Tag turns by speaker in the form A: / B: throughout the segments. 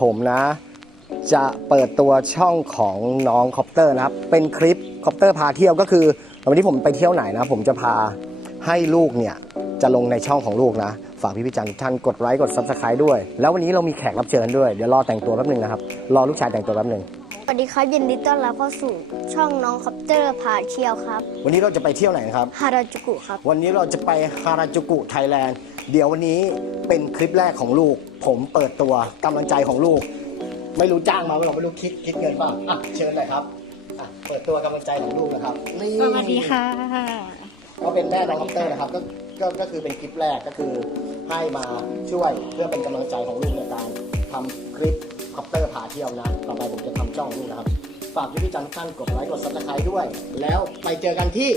A: ผมนะ จะเปิดตัวช่องของน้องคอปเตอร์นะครับ เป็นคลิปคอปเตอร์พาเที่ยวก็คือวันนี้ผมไปเที่ยวไหนนะ ผมจะพาให้ลูกเนี่ยจะลงในช่องของลูกนะ ฝากพี่พิจันทุกท่านกดไลค์กดซับสไครต์ด้วย แล้ววันนี้เรามีแขกรับเชิญด้วย เดี๋ยวรอแต่งตัวแป๊บหนึงนะครับ รอลูกชายแต่งตัวแป๊บหนึง
B: สวัสดีครับยินดีต้อนรับเข้าสู่ช่องน้องคอปเตอร์พาเที่ยวครับ
A: วันนี้เราจะไปเที่ยวไหนครับ
B: ฮาราจูกุครับ
A: วันนี้เราจะไปฮาราจูกุไทยแลนด์ เดี๋ยววันนี้เป็นคลิปแรกของลูก ผมเปิดตัวกำลังใจของลูก ไม่รู้จ้างมาเราไม่รู้คิดคิดเงินเปล่าอะเชิญเลยครับอะเปิดตัวกำลังใจของลูกนะครับนี่
C: สวัสดีค่ะ
A: ก็เป็นแม่น้องคอปเตอร์นะครับก็ก็ก็คือเป็นคลิปแรกก็คือให้มาช่วยเพื่อเป็นกำลังใจของลูกในการทำคลิปคอปเตอร์พาเที่ยวนะต่อไปผมจะทำช่องลูกนะครับฝากพี่ๆจังท่านกดไลค์กดซับสไครต์ด้วย แล้วไปเจอกันที่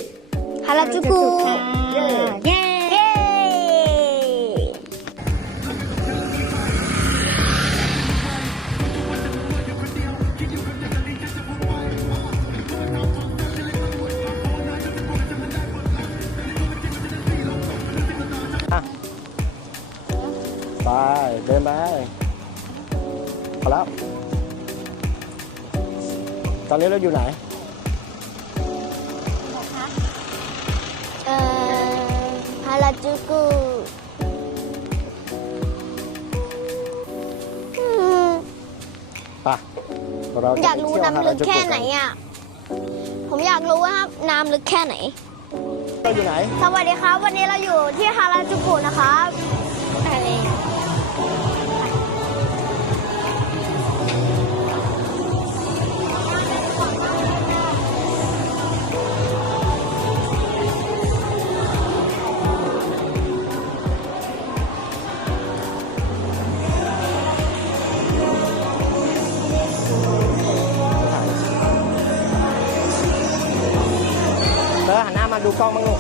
B: ฮาราจูกุ
A: เย้
C: เย้
A: ราอยู่ไหน
B: เอ่อฮาราจูกุอืม
A: ป่ะเราจะ
B: อยากรู้
A: ไปเที่ยว
B: น้ำลึกแค่ไหน
A: ฮาราจูกุ
B: อะ ผมอยากรู้ว่าน้ำลึกแค่ไหน
A: เราอยู่ไหน
B: สวัสดีครับ วันนี้เราอยู่ที่ฮาราจูกุนะครับ
A: ดูกล้องบ้างลูก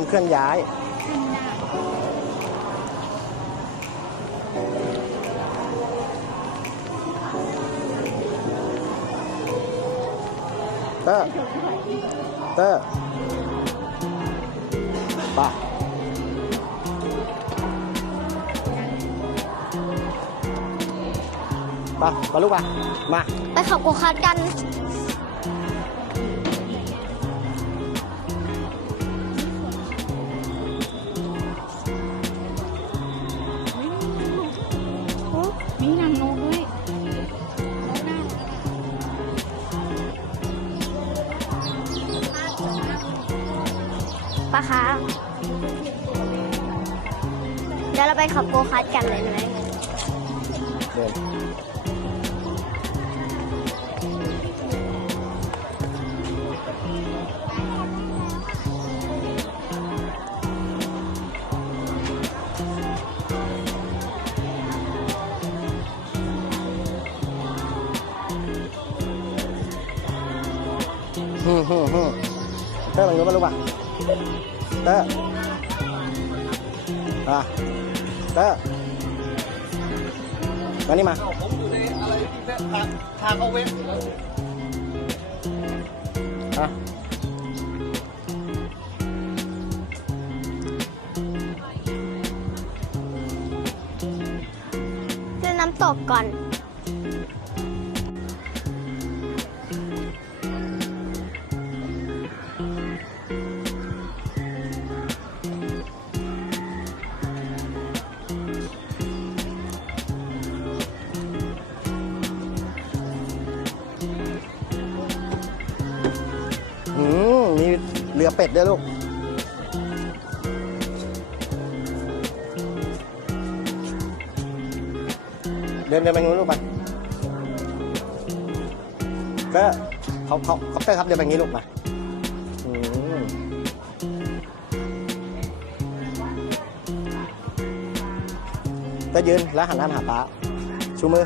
A: ามเคลื่อนย้า
C: ย
B: เต
A: อร์เตอร์ป่ะป่ะมาลูกป่ะมา
B: ไปขับโกคาร์ทกัน คาร์ทกันเลยไหม
A: เดินฮึ่มฮึ่มฮึ่มเตอร์ลองยกมาลูกป่ะเตอร์อะ เตอร์มานี่มา
D: ผมอยู่ในอะไรที่ทางทางเอาเว็บ
A: อะ
B: เล่นน้ำตกก่อน
A: อเป็ดด้วยลูก เดินเดินไปนู้นลูกไปก็เขาเขาคอปเตอร์ครับเดินไปงี้ลูกมาก็ยืนแล้วหันหน้าหาป้าชูมือ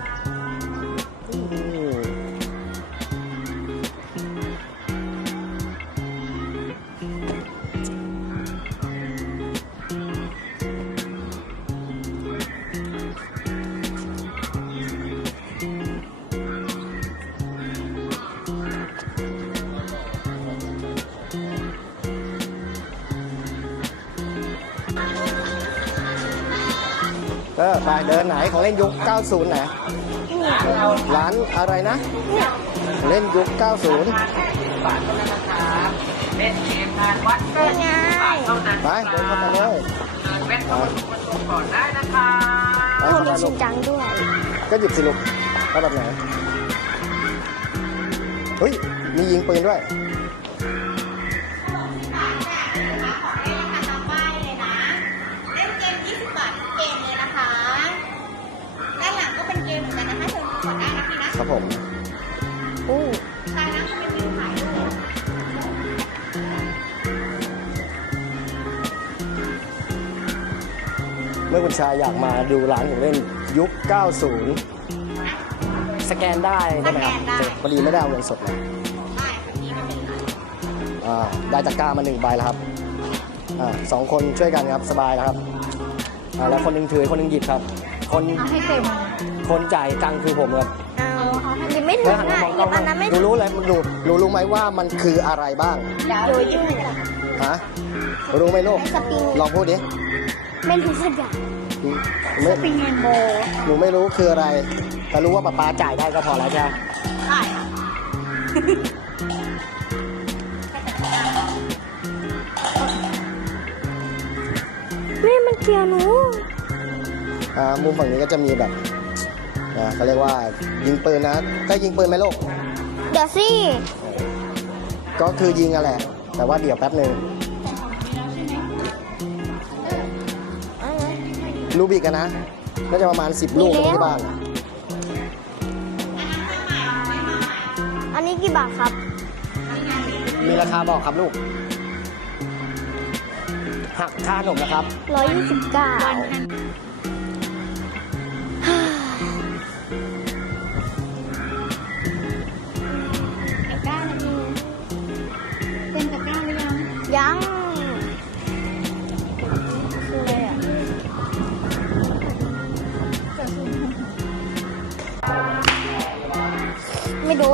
A: เออไปเดินไหนของเล่นยุค 90ไหนร้านอะไรนะ เล่นยุค 90
B: เป็นไง
A: ไปเดินเข้าไปเลยไป
B: โอ้
A: เข้า
B: มี
A: ไป
B: ชิ
A: ลู
B: น
A: ก
B: จังด้วย
A: ก็หยิบสิลูกเอาแบบไหน เฮ้ย มียิงปืนด้วย
C: ครับ
A: ผม
B: อู้
C: ใช่นะจะเป็นวิวถ่ายรูป
A: เมื่อคุณชายอยากมาดูร้านของเล่นยุค 90 สแกนได้ใช่ไหมครับพอดีไม่ได้เอาเงินสดมา
C: ได้ค่ะพี่ไม่เป็นไร
A: อ่าได้ตะกร้ามาหนึ่งใบแล้วครับอ่าสองคนช่วยกันครับสบายแล้วครับอ่าแล้วคนหนึงถือคนหนึงหยิบครับ คน
C: เอาให้เต็ม
A: คนจ่ายตังค์คือผมครับ
B: เอาหยิบไม่ถึ
A: แล้
B: ง
A: วหัน
B: อะ
A: มามอง
B: ห
A: กล้
B: ยิ
A: อง
B: บอันนั้นไม่
A: ดู
B: ถึง
A: รู้เลยดูรู้รู้ไหมว่ามันคืออะไรบ้าง
B: โยยืด
A: ฮะรู้ไหมลูก
B: สปริง
A: ลองพูดดิ
B: ไม่รู้สักอย่าง
A: ไม่
C: เป็นเงินโบ
A: หนูไม่รู้คืออะไร แต่รู้ว่าป๊าป๊าจ่ายได้ก็พอแล้วใช่ไหม
C: ได้ค่ะ
B: แม่มันเกี่ยวหนู
A: อ่ามุมฝั่งนี้ก็จะมีแบบ นะเขาเรียกว่ายิงปืนนะได้ยิงปืนไหมลูก
B: เดี๋ยวสิ
A: ก็คือยิงอะแหละแต่ว่าเดี๋ยวแป๊บหนึ่งลูบิกกันะน่าจะประมาณ
B: สิบลูก
A: ที่บ้าน
B: อันนี้กี่บาทครับ
A: มีราคาบอกครับลูก หักค่าขนมนะครับ
B: ร้อยยี่สิบเก้า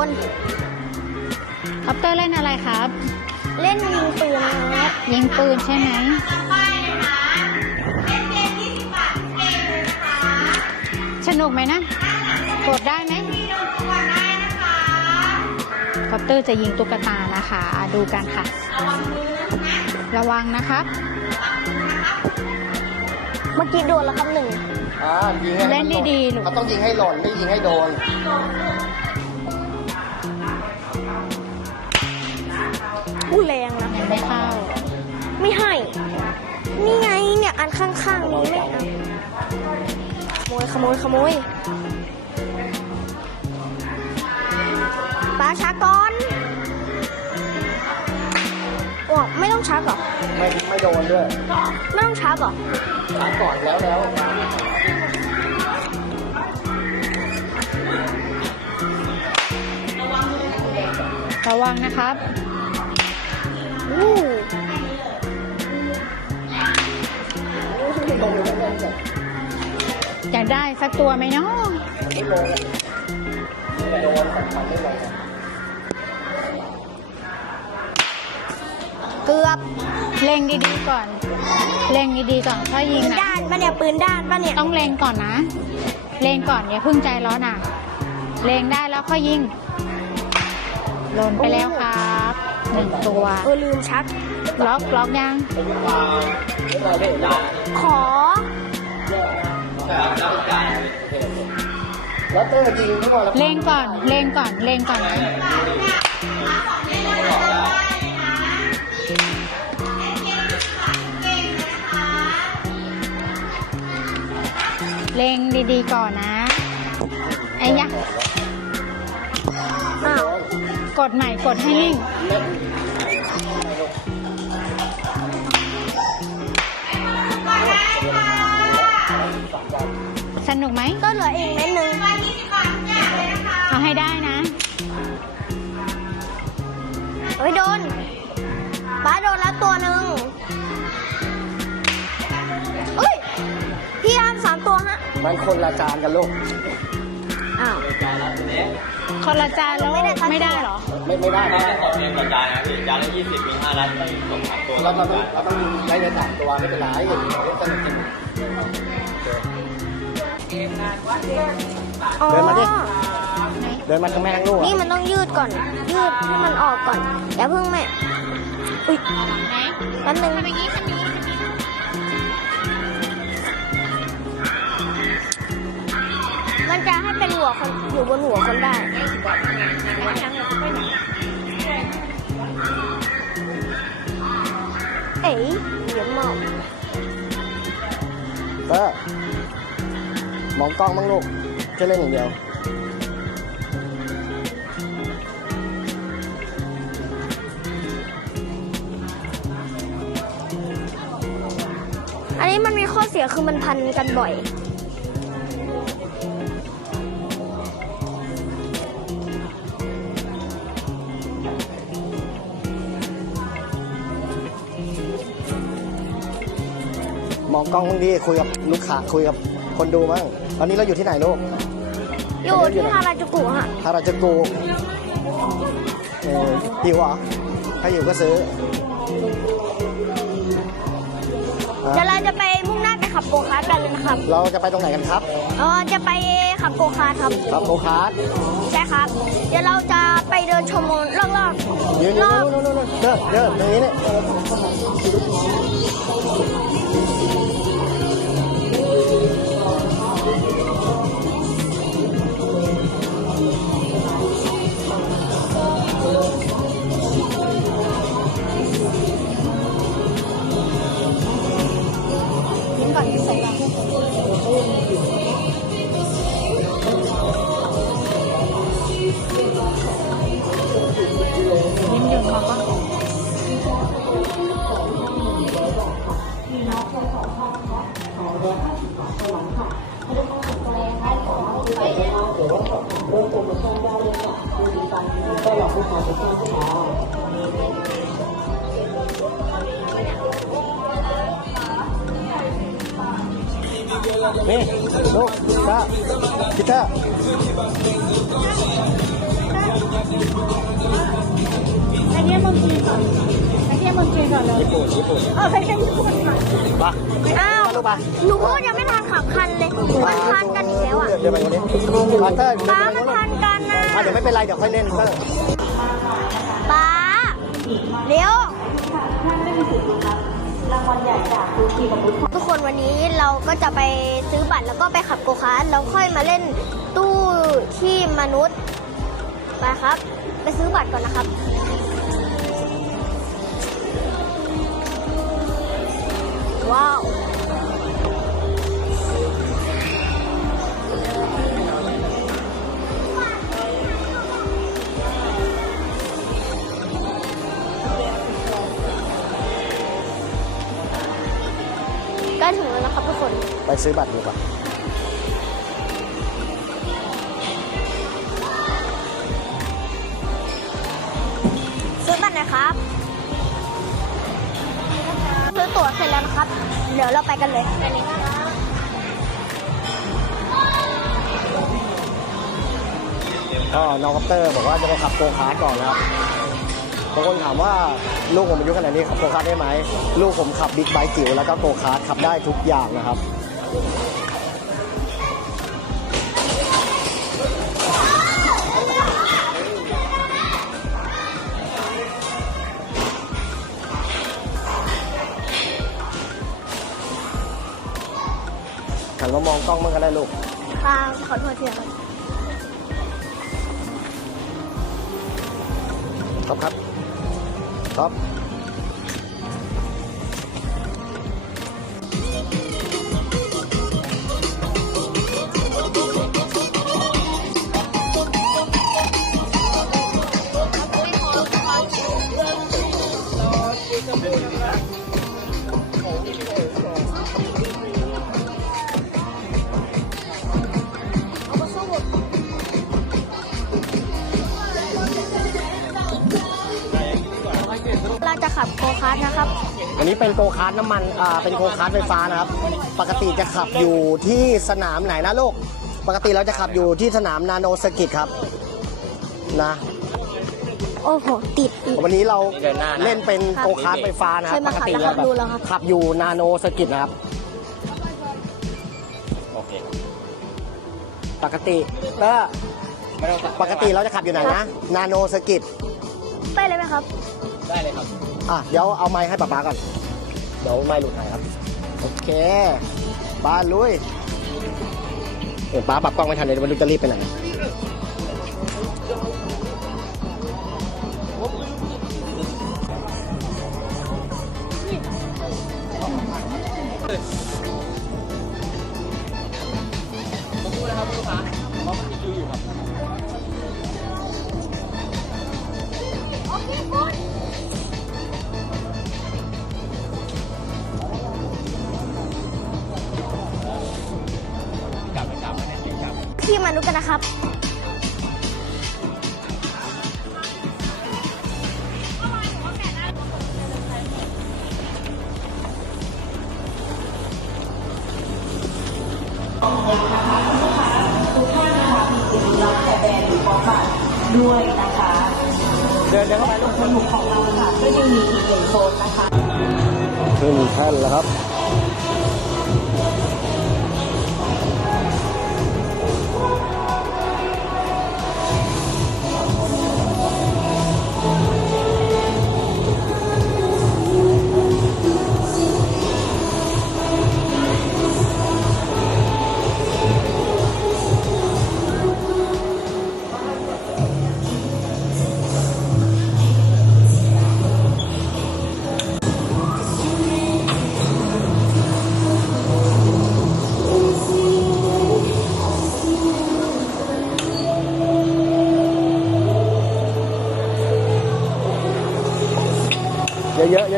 C: น
B: คอ
C: ปเตอร์เล่นอะไรครับ
B: เล่นยิงปืนครับ
C: ยิงปืนใช่ไหมสนุกไหมนะกดได้ไหมคอปเตอร์จะยิงตุ๊กตานะคะอะดูกันค่ะ ระวังนะครับ
B: เมื่อกี้โดนแล้วครับหนึ่ง
A: อ่ายิงให้
C: เล่นดีๆลูก
A: เขาต้องยิงให้หล่นไม่ยิงให้โดน
B: แรงนะ
C: ไม่เข้า
B: ไม่ให้ นี่ไงเนี่ยอันข้างๆนี้ไม่เอาขโมยขโมยขโมยปลาช้าก่อนว้าวไม่ต้องช้าก่อน
A: ไม่ไม่โดนด้วย
B: ไม่ต้องช้าก่อน
A: ช้าก่อนแล้วแล้ว
C: ระวังนะครับ
B: อู้
C: อยากได้สักตัวไหมเนาะ
A: ไม่โดนไม่โดนแต่ทำไม่ลง
B: เกือบ
D: เล็งดีๆก่อน เล็งดีๆก่อนค่อยยิง
B: ปืน
D: นะ
B: ด้านปะเนี่ยปืนด้านปะเนี่ย
D: ต้องเล็งก่อนนะ เล็งก่อนอย่าเพิ่งใจร้อนอะ เล็งได้แล้วค่อยยิงหล่นไปแล้วครับ หนึ่งตัว
B: เออลืมชัก
D: ล็อกล็อกยัง
B: ขอ
A: แล้วเตอร์จริงทุกคนแล้ว
D: เล็งก่อนเล็งก่อนเล็งก่อนนะเล็งดีๆก่อนนะไอ้ยะ
B: อ้าว
D: กดใหม่กดให้นิ่ง สนุกไหม
B: ก็เหลืออีกเม็ดหนึ่ง
D: เอาให้ได้นะ
B: เฮ้ยโดนป้าโดนแล้วตัวหนึ่งเอ้ย พี่อามสามตัวฮะ
A: มันคนละจานกันลูก
B: อ้าว
D: คนละจานแล้ว
B: ไม่ได้
D: ไม่ได้เหรอ
A: ไม่ไม่ได้นะ
E: ต่อเนื่องต่อจานนะพี่จานละยี่สิบมีห้านัดไม่สองสามตัว
A: เราเราต้องเราต้องได้ในสามตัวไม่เป็นไรเล่นสนุกสนุก
B: อ๋อ
A: เดินมาดิ เดินมาทางแม่ทั้งลูก
B: นี่มันต้องยืดก่อน ยืดให้มันออกก่อน อย่าเพิ่งแม่ อุ้ยแป๊บนึง
D: ทำอย่างนี้ทำอย่างนี้
B: มันจะให้เป็นหัวคนอยู่บนหัวคนได้เอ๋ยเดี๋ยวหมอก
A: เตอร์มองกล้องบ้างลูกจะเล่นอย่างเดียว
B: อันนี้มันมีข้อเสียคือมันพันกันบ่อย
A: องกล้องบ้างดิคุยกับลูกค้าคุยกับคนดูบ้างตอนนี้เราอยู่ที่ไหนลูก
B: อยู่ที่ฮาราจูกุฮะ
A: ฮาราจูกุเออหิวเหรอถ้าหิวก็ซื้อ
B: เดี๋ยวเราจะไปมุ่งหน้าไปขับโกคาร์ทกันเลยนะครับ
A: เราจะไปตรงไหนกันครับ
B: เออจะไปขับโกคาร์ทครับ
A: ครับโกคาร์ท
B: ใช่ครับ เดี๋ยวเราจะไปเดินชมรอบ
A: ยืน
B: ๆ
A: ยื
B: ร
A: น
B: อบ
A: นู่นนู่นนู่นเดินเดินตรงนี้เนี่ย
D: วเมืองจีนก่อนเลย
A: ญี่ปุ่นญี่ปุ่น
D: เออไปเที่ยวญี่ปุ่นก่อน
A: ปะ
B: อ้าว
A: ลูกปะ
B: หนูพูดยังไม่ทันขับคันเลย มันพันกันอีกแล้วอะ
A: เดินไปคนนี้คาร์เตอร์
B: ป้ามันพันกันนะ
A: อะเดี๋ยวไม่เป็นไร เดี๋ยวค่อยเล่นเตอร์
B: ป้าเร็ว
F: รางวัลใหญ่จากคุณ
B: ทุกคนวันนี้เราก็จะไปซื้อบัตรแล้วก็ไปขับโกคาร์ทแล้วค่อยมาเล่นตู้ที่มนุษย์ไปครับ ไปซื้อบัตรก่อนนะครับว้าว
A: ไปซื้อบัตรดีกว่า
B: ซื้อบัตรหนะครับ ซื้อตั๋วเสร็จแล้วนะครับ เดี๋ยวเราไปกันเลยไปเลยครับ
A: ก็น้องคอปเตอร์บอกว่าจะไปขับโกคาร์ทก่อนนะครับบางคนถามว่าลูกผมอายุขนาดนี้ขับโกคาร์ทได้ไหม ลูกผมขับบิ๊กไบค์จิ๋วแล้วก็โกคาร์ทขับได้ทุกอย่างนะครับ หันมามองกล้องมันก็ได้ลูก
B: ค่ะขอโทษทีครับ
A: ครับครับครับ
B: เป็
A: นโกคาร์ทน้ำมันอ่าเป็นโกคาร์ทไฟฟ้านะครับ ปกติจะขับอยู่ที่สนามไหนนะลูก ปกติเราจะขับอยู่ที่สนามนาโนสกิตครับนะ
B: โอ้โห ติดอีก
A: วันนี้เรา
E: เดินหน้านะ
A: เล่นเป็นโกคาร์ทไฟฟ้านะครับ
B: เคย
A: ป
B: มากขับ
A: ติ
B: แล้ว
A: เรา
B: ขับดูแล้วครับ
A: ขับอยู่นาโนสกิตนะครับ
E: โอเค
A: ปกติแล้ว
E: ไม่ต้อง
A: ปกติเราจะขับอยู่ไหนนะนาโนสกิต
B: ไปเลยไหมครับ
E: ได้เลยครับ
A: อะเดี๋ยวเอาไม้ให้ป๊าป๊าก่อน เดี๋ยวไม้หลุดหายครับ โอเคป้าลุยเห็นป้าปรับกล้องไม่ทันเลยไม่รู้จะรีบไปไหน
F: ด้วยนะคะ
A: เดินเดินเข้าไปลูก
F: สนุกของเราค่ะก็ยังมีอีกหนึ่งโซนนะคะ
A: ขึ้นแท่นแล้วครับ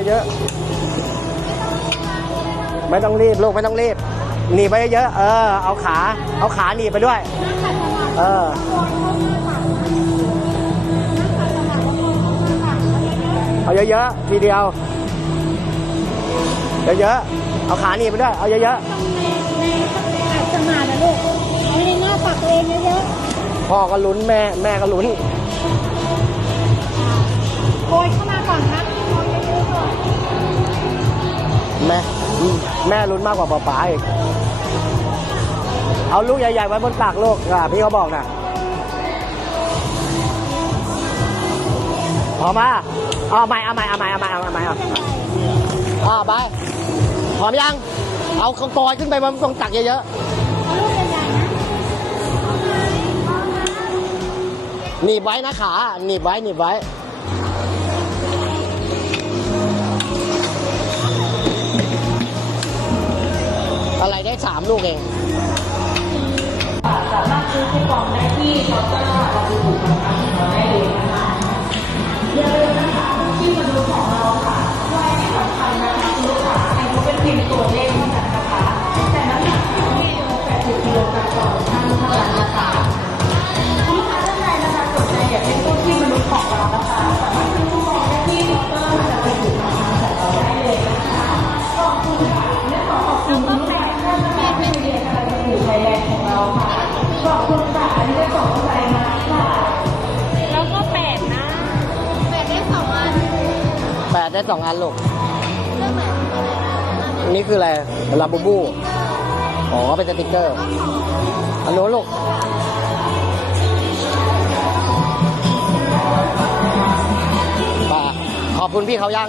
A: เยอะๆเยอะๆ ไม่ต้องรีบลูกไม่ต้องรีบ หนีบไปเยอะๆเออ เอาขา เอาขาหนีบไปด้วย เออเอาเยอะๆ ทีเดียว เยอะๆ เอาขาหนีบไปด้วย เอาเยอะ
D: อาจจะมานะลูกเอาในหน้าปักตัวเองเยอะ
A: ๆ พ่อก็ลุ้นแม่ แม่ก็ลุ้น
D: ๆโกยเข้ามา
A: แม่ลุ้นมากกว่าป๊าป๋าอีก เอาลูกใหญ่ๆไว้บนตักลูกอะพี่เขาบอกนะพอมป่ะเอาใหม่เอาใหม่เอาใหม่เอาใหม่เอาใหม่เอาอ่าไปพร้อมยัง เอากอยขึ้นไปบนตรงตักเยอะๆหนีบไว้นะขาหนีบไว้หนีบไว้ อะไรได้สามลูกเอง
F: สามารถซื้อคูปองได้ที่เคาน์เตอร์ประตูถูกของเราได้เลยนะคะอย่าลืมนะคะที่มาดูของเราค่ะว่าที่สำคัญนะคะคุณลูกค้าให้เขาเป็นเพียงตัวเลข ได้
A: สองอันลูกนี่คืออะไรลาบูบู อ๋อ เป็นสติกเกอร์ อันโน้นลูกป่าขอบคุณพี่เขายัง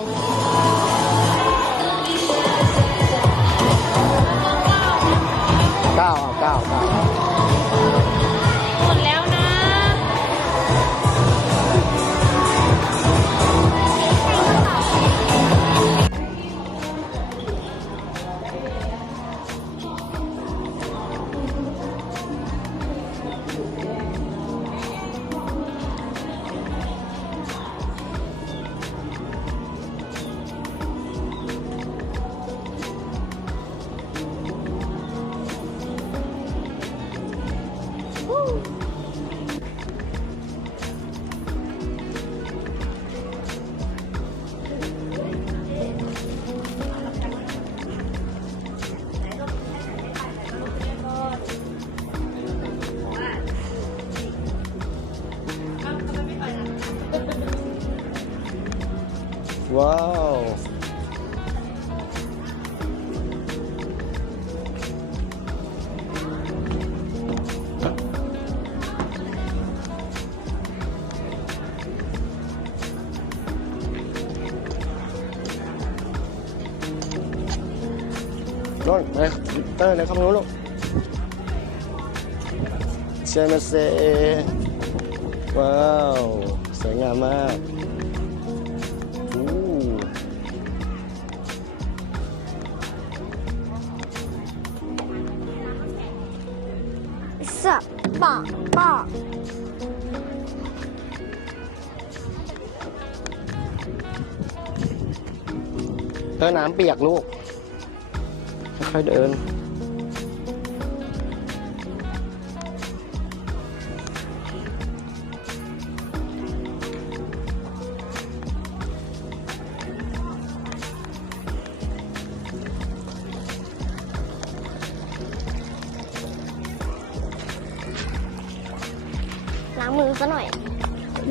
D: ว้า
A: วโน่นไปเตอร์เปะเออน้ำเปียกลูก ค่อยๆเดิน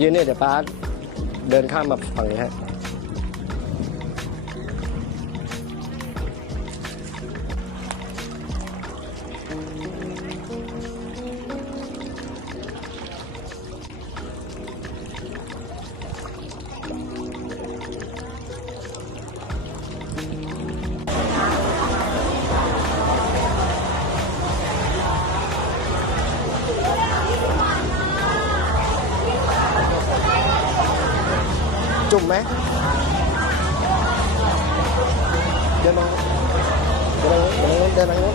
B: ยื
A: นเนี่ยเดี๋ยวป้าเดินข้ามมาฝั่งนี้ฮะ มไหมเดินมาเดินมาเดินมาเดินมา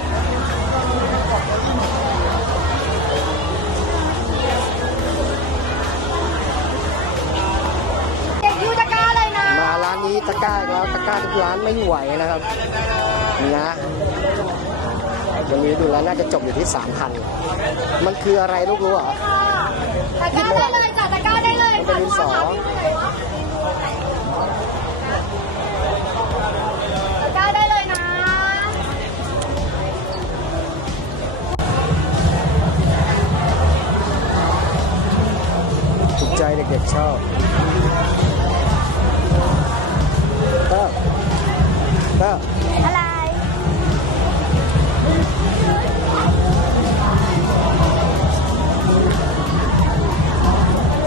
A: มาร้านนี้ตะก้าอีกแล้วตะก้าทุกร้านไม่ไหวนะครับนะวันนี้ดูแล้วน่าจะจบอยู่ที่3,000มันคืออะไรลูกรู้เหรอ ชอบก็ก็
B: อะไร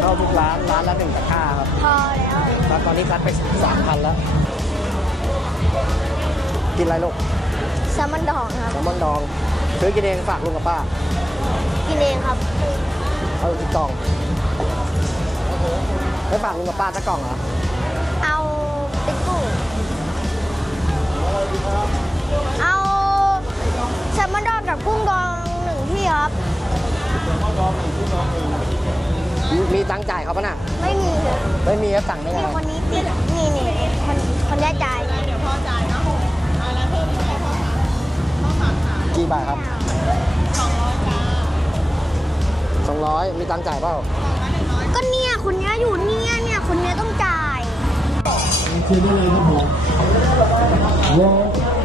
A: เข้าทุกร้านร้านละหนึ่งตะกร้าครับ
B: พอแล้ว
A: แล้วตอนนี้คัดไปสามพันแล้ว กินอะไรลูก
B: แซลมอนดองครับ
A: แซลมอนดองซื้อกินเองฝากลุงกับป้า
B: กินเองครับ
A: เอาอีกกล่อง ไม่ฝากลุงกับป้าสักกล่องเหรอ
B: เอาเป็นกุ้งเอาแซลมอนดองกับกุ้งดองหนึ่งที่ครับ
A: มีมีตังค์จ่ายเขาปะน่ะ
B: ไม่มีเลย
A: ไม่มีก็สั่งได้ไง
B: มีคนนี้ติดนี่นี่คนคนได้จ่าย
A: กี่บาทครับสองร้อยมีตังค์จ่ายเปล่า
B: ก็เนี่ยคนเนี้ย อยู่เนี่ยเนี่ยคนเนี้ยต้องจ่าย
G: เชิญได้เลยครับผมว้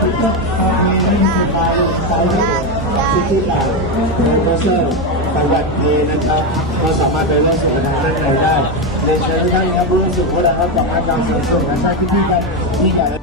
G: ติ๊กต๊อกทางนี้ไตล์สไตล์ที่ต่างโปรเซอร์ต่างแบบนี้นะครับก็สามารถไปร่วมสนุกทางด้านในได้
A: เรียนเชิญทุกท่านครับร่วมสนุกนะครับสามารถนำเสนอและใช้พื้นที่การที่การ